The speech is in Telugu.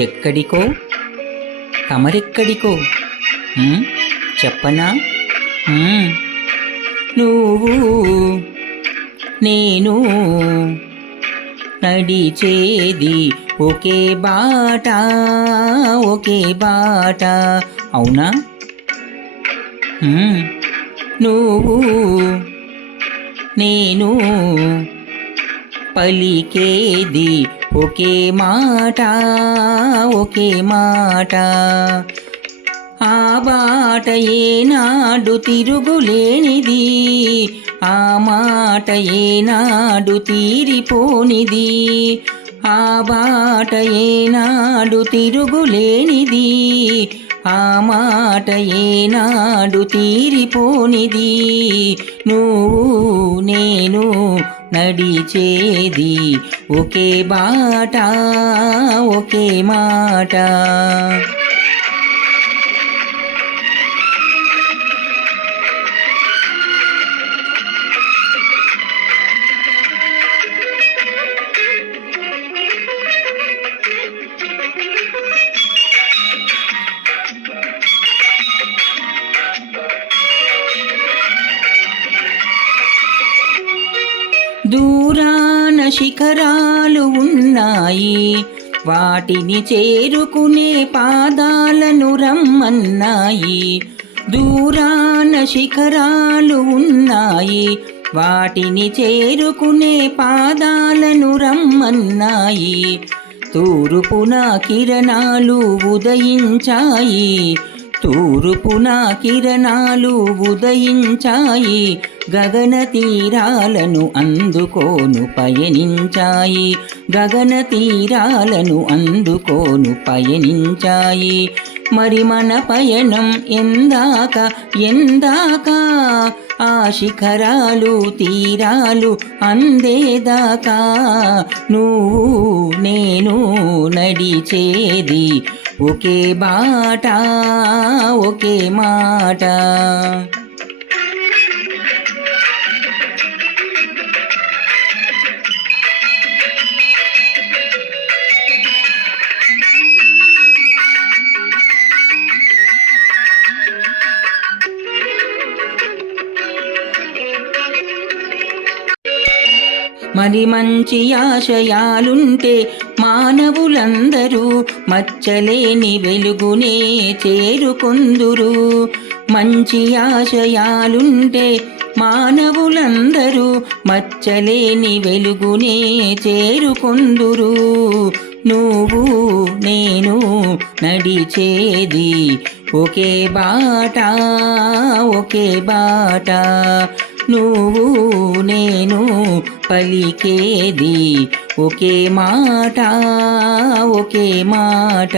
ఎక్కడికో తమరెక్కడికో చెప్పనా? నువ్వు నేను నడిచేది ఒకే బాట, ఒకే బాట. అవునా? నువ్వు నేను పలికేది ఒకే మాట, ఒకే మాట. ఆ బాట ఏనాడు తిరుగులేనిది, ఆ మాట ఏనాడు తీరిపోనిది. ఆ బాట ఏనాడు తిరుగులేనిది, ఆ మాట ఏనాడు తీరిపోనిది. నువ్వు నేను నడిచేది ఒకే బాట, ఒకే మాట. దూరాన శిఖరాలు ఉన్నాయి, వాటిని చేరుకునే పాదాలను రమ్మన్నాయి. దూరాన శిఖరాలు ఉన్నాయి, వాటిని చేరుకునే పాదాలను రమ్మన్నాయి. తూర్పున కిరణాలు ఉదయించాయి, తూర్పున కిరణాలు ఉదయించాయి. గగన తీరాలను అందుకోను పయనించాయి, గగన తీరాలను అందుకోను పయనించాయి. మరి మన పయనం ఎందాక ఎందాక, ఆ శిఖరాలు తీరాలు అందేదాకా. నువ్వు నేను నడిచేది ఒకే బాట, ఒకే మాట. మరి మంచి ఆశయాలుంటే మానవులందరూ మచ్చలేని వెలుగునే చేరుకొందురు. మంచి ఆశయాలుంటే మానవులందరూ మచ్చలేని వెలుగునే చేరుకొందురు. నువ్వు నేను నడిచేది ఒకే బాట, ఒకే బాట. నువ్వు నేను పలికేది ఒకే మాట, ఒకే మాట.